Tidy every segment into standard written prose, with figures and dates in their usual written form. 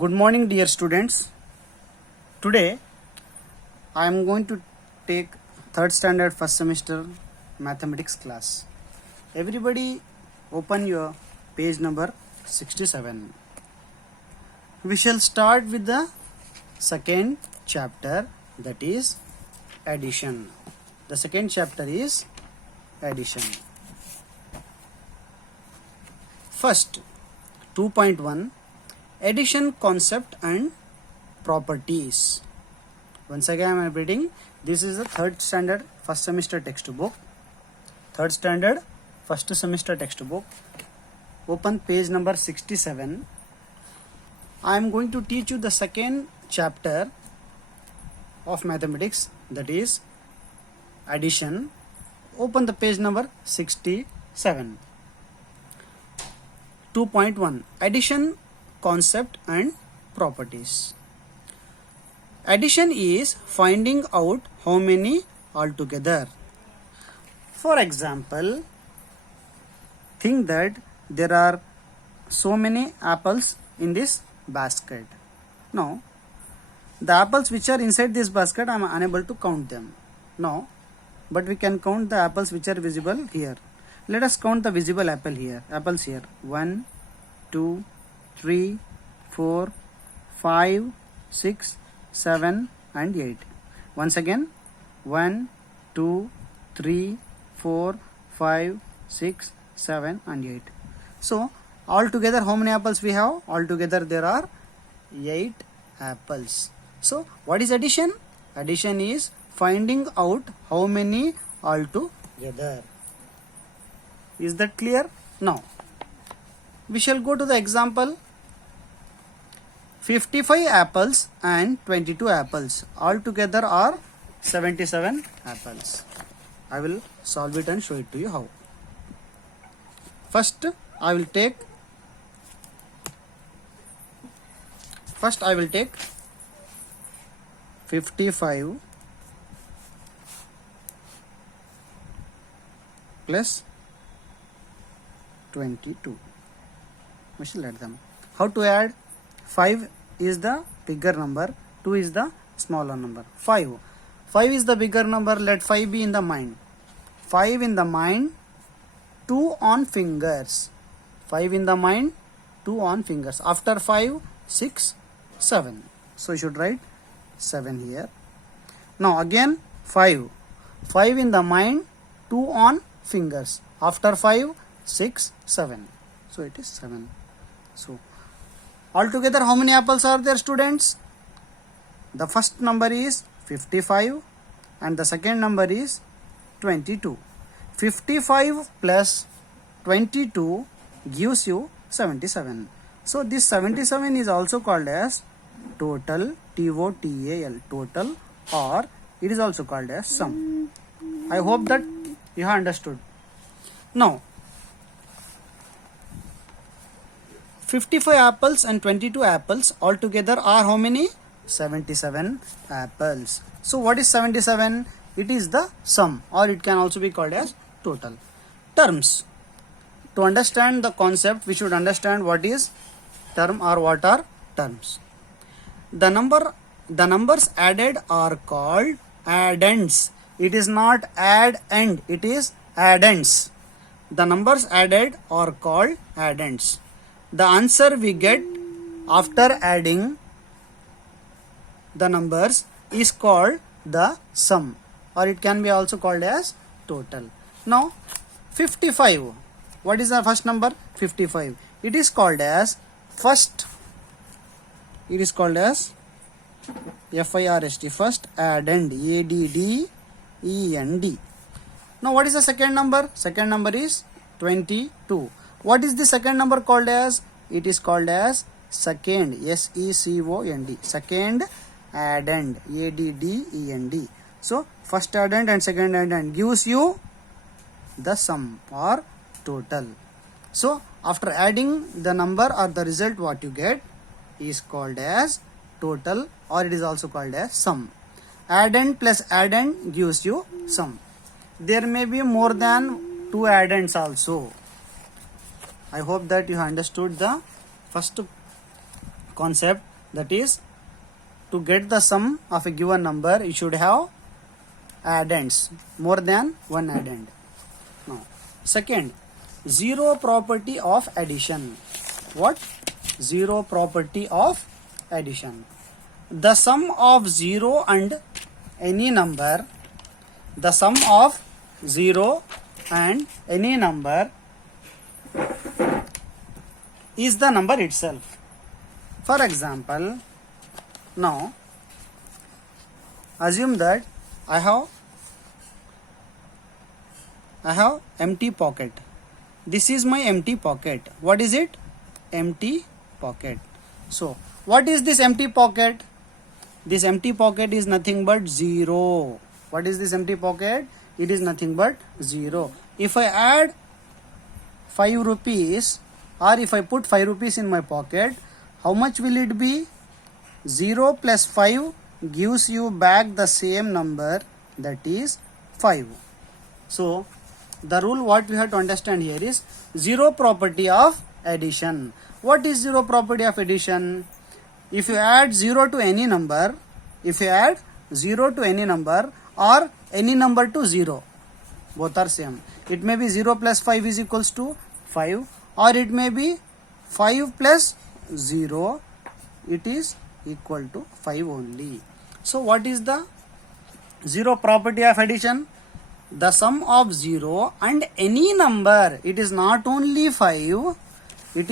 Good morning, dear students. Today I am going to take third standard first semester mathematics class. Everybody open your page number 67. We shall start with the second chapter, that is addition. The second chapter is addition. First 2.1 addition concept and properties. Once again I am reading. This is the third standard first semester textbook. Third standard first semester textbook. Open page number 67. I am going to teach you the second chapter of mathematics, that is addition. Open the page number 67. 2.1 addition concept and properties. Addition is finding out how many altogether. For example, think that there are so many apples in this basket. Now, the apples which are inside this basket, I am unable to count them. Now, but we can count the apples which are visible here. Let us count the visible apples here. 1, 2, 3, 4, 5, 6, 7 and 8. Once again, 1, 2, 3, 4, 5, 6, 7 and 8. So altogether how many apples we have? Altogether there are 8 apples. So what is addition? Addition is finding out how many altogether. Is that clear? Now we shall go to the example. 55 apples and 22 apples altogether are 77 apples. I will solve it and show it to you how. First I will take 55 plus 22. We shall add them. How to add? 5 is the bigger number, 2 is the smaller number. 5 is the bigger number, let 5 be in the mind. 5 in the mind, 2 on fingers. 5 in the mind, 2 on fingers. After 5, 6, 7. So you should write 7 here. Now again 5 in the mind, 2 on fingers. After 5, 6, 7. So it is 7. So altogether how many apples are there, students? The first number is 55 and the second number is 22. 55 plus 22 gives you 77. So this 77 is also called as total, T-O-T-A-L, total, or it is also called as sum. I hope that you have understood. Now 55 apples and 22 apples altogether are how many? 77 apples. So what is 77? It is the sum, or it can also be called as total. Terms. To understand the concept, we should understand what is term or what are terms. The numbers added are called addends. It is not add and, it is addends. The numbers added are called addends. The answer we get after adding the numbers is called the sum, or it can be also called as total. Now 55. What is the first number? 55. It is called as first. It is called as FIRST, first addend, ADDEND. Now what is the second number? Second number is 22. What is the second number called as? It is called as second, SECOND, second addend, ADDEND. So first addend and second addend gives you the sum or total. So after adding the number or the result, what you get is called as total, or it is also called as sum. Addend plus addend gives you sum. There may be more than 2 addends also. I hope that you have understood the first concept, that is, to get the sum of a given number, you should have addends, more than one addend. Now, second, zero property of addition. What? Zero property of addition. The sum of 0 and any number, the sum of 0 and any number is the number itself. For example, now assume that I have empty pocket. This is my empty pocket. What is it? Empty pocket. So what is this empty pocket? This empty pocket is nothing but 0. What is this empty pocket? It is nothing but 0. If I add 5 rupees, or if I put 5 rupees in my pocket, how much will it be? 0 plus 5 gives you back the same number, that is 5. So the rule what we have to understand here is zero property of addition. What is zero property of addition? If you add 0 to any number, or any number to 0, both are same. It may be 0 plus 5 is equals to 5, or it may be 5 plus 0, it is equal to 5 only. So what is the zero property of addition? The sum of 0 and any number. It is not only 5, it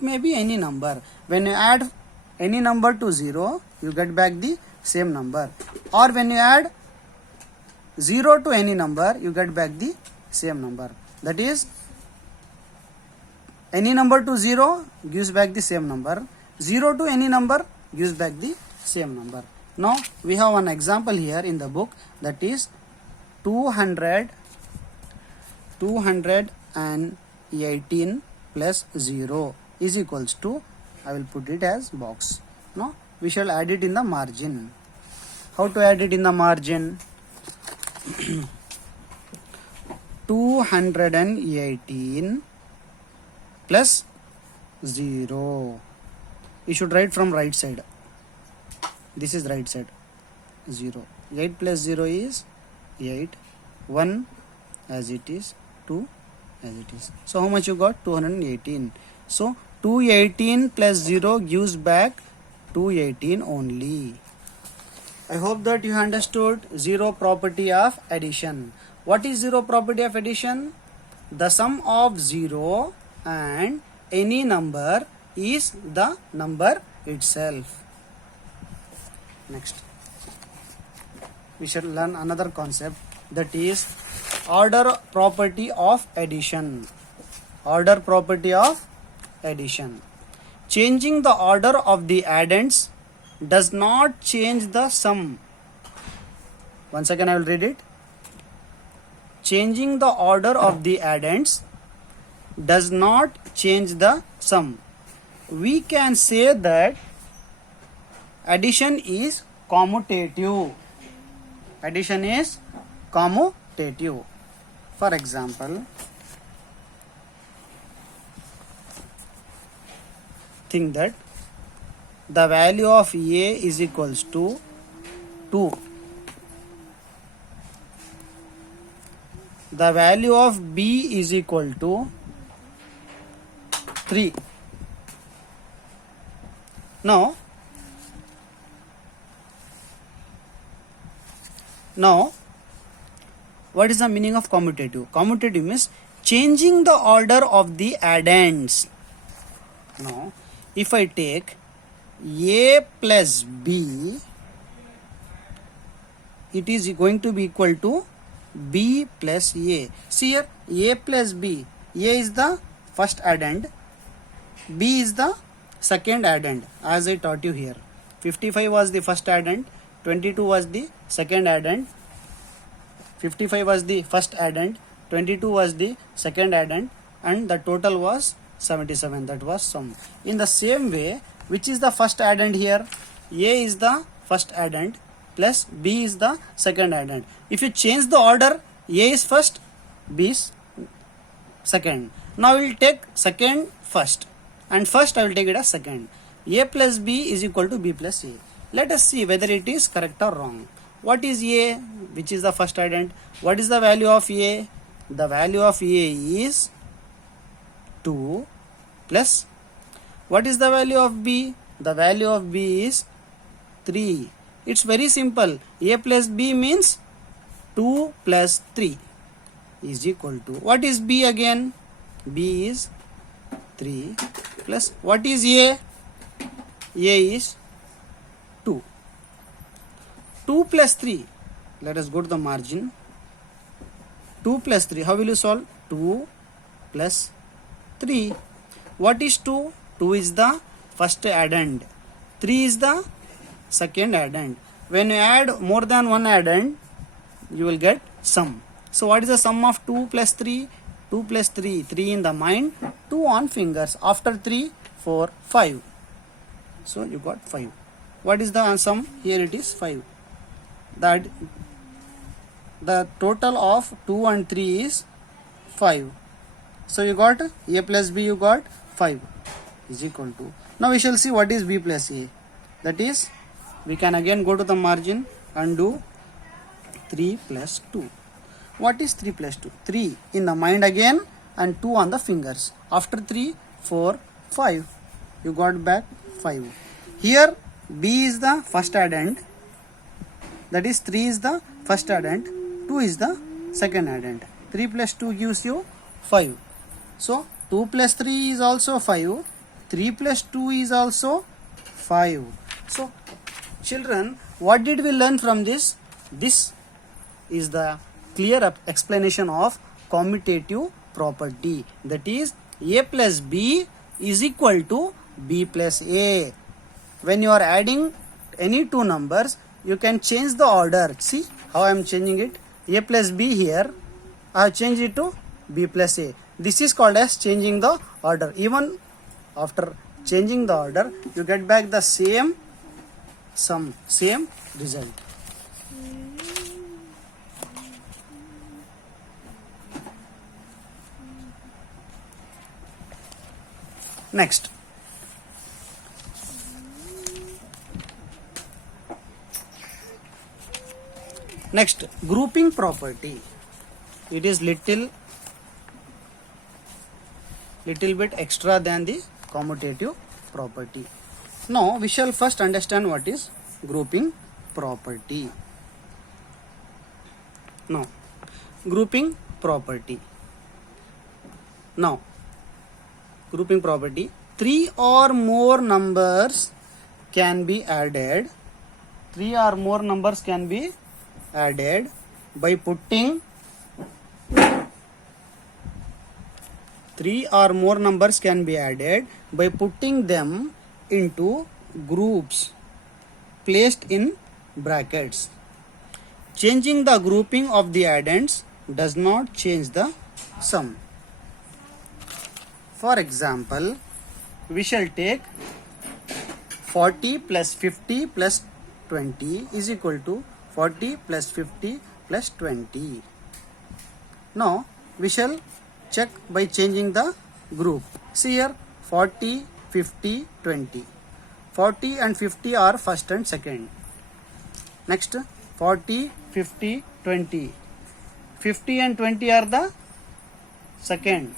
may be any number. When you add any number to 0, you get back the same number, or when you add 0 to any number, you get back the same number. That is, any number to 0 gives back the same number, 0 to any number gives back the same number. Now we have one example here in the book, that is 218 plus 0 is equals to, I will put it as box. Now we shall add it in the margin. How to add it in the margin? 218 plus 0. You should write from right side. This is right side. 0. 8 plus 0 is 8. 1 as it is. 2 as it is. So how much you got? 218. So 218 plus 0 gives back 218 only. I hope that you understood zero property of addition. What is zero property of addition? The sum of 0 and any number is the number itself. Next, we shall learn another concept, that is order property of addition. Order property of addition. Changing the order of the addends does not change the sum. Once again I will read it. Changing the order of the addends does not change the sum. We can say that addition is commutative. Addition is commutative. For example, think that the value of A is equals to 2. The value of B is equal to 3. Now, what is the meaning of commutative? Commutative means changing the order of the addends. Now, if I take A plus B, it is going to be equal to B plus A. See here, A plus B. A is the first addend, B is the second addend, as I taught you here. 55 was the first addend, 22 was the second addend, 55 was the first addend, 22 was the second addend, and the total was 77. That was sum. In the same way, which is the first addend here? A is the first addend plus B is the second addend. If you change the order, A is first, B is second. Now we will take second first. and first I will take it as second. A plus B is equal to B plus A. Let us see whether it is correct or wrong. What is A? Which is the first ident? What is the value of A? The value of A is 2 plus. What is the value of B? The value of B is 3. It's very simple. A plus B means 2 plus 3 is equal to. What is B again? B is 3 plus. What is A? A is 2. 2 plus 3. Let us go to the margin. 2 plus 3. How will you solve? 2 plus 3. What is 2? 2 is the first addend. 3 is the second addend. When you add more than one addend, you will get sum. So what is the sum of 2 plus 3? 2 plus 3. 3 in the mind, 2 on fingers. After 3, 4, 5. So you got 5. What is the sum? Here it is 5. The total of 2 and 3 is 5. So you got A plus B, you got 5 is equal to. Now we shall see what is B plus A. That is, we can again go to the margin and do 3 plus 2. What is 3 plus 2? 3 in the mind again and 2 on the fingers. After 3, 4, 5. You got back 5. Here B is the first addend. That is 3 is the first addend. 2 is the second addend. 3 plus 2 gives you 5. So 2 plus 3 is also 5. 3 plus 2 is also 5. So children, what did we learn from this? This is the clear explanation of commutative property. That is, A plus B is equal to B plus A. When you are adding any two numbers, you can change the order. See how I am changing it. A plus B here, I have changed it to B plus A. This is called as changing the order. Even after changing the order, you get back the same sum, same result. Next, grouping property. It is little bit extra than the commutative property. Now we shall first understand what is grouping property. Now, grouping property. Now, grouping property. 3 or more numbers can be added. 3 or more numbers can be added by putting 3 or more numbers can be added by putting them into groups placed in brackets. Changing the grouping of the addends does not change the sum. For example, we shall take 40 plus 50 plus 20 is equal to 40 plus 50 plus 20. Now we shall check by changing the group. See here, 40, 50, 20. 40 and 50 are first and second. Next, 40, 50, 20. 50 and 20 are the second.